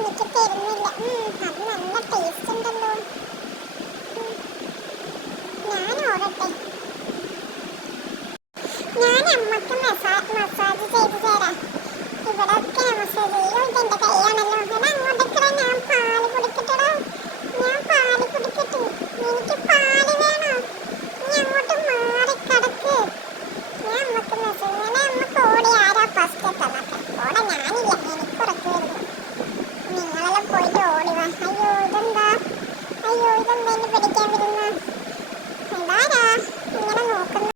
എനിക്ക് തരുന്നില്ല. അത് നല്ല ടേസ്റ്റ് ഉണ്ടല്ലോ. ഞാൻ ഓടട്ടെ. ഞാൻ അമ്മക്ക് മസാജ് ചെയ്തു തരാം. ഇവിടെ ഒക്കെ മസാജ് ചെയ്യും. ഇതെന്റെ കൈയാണല്ലോ.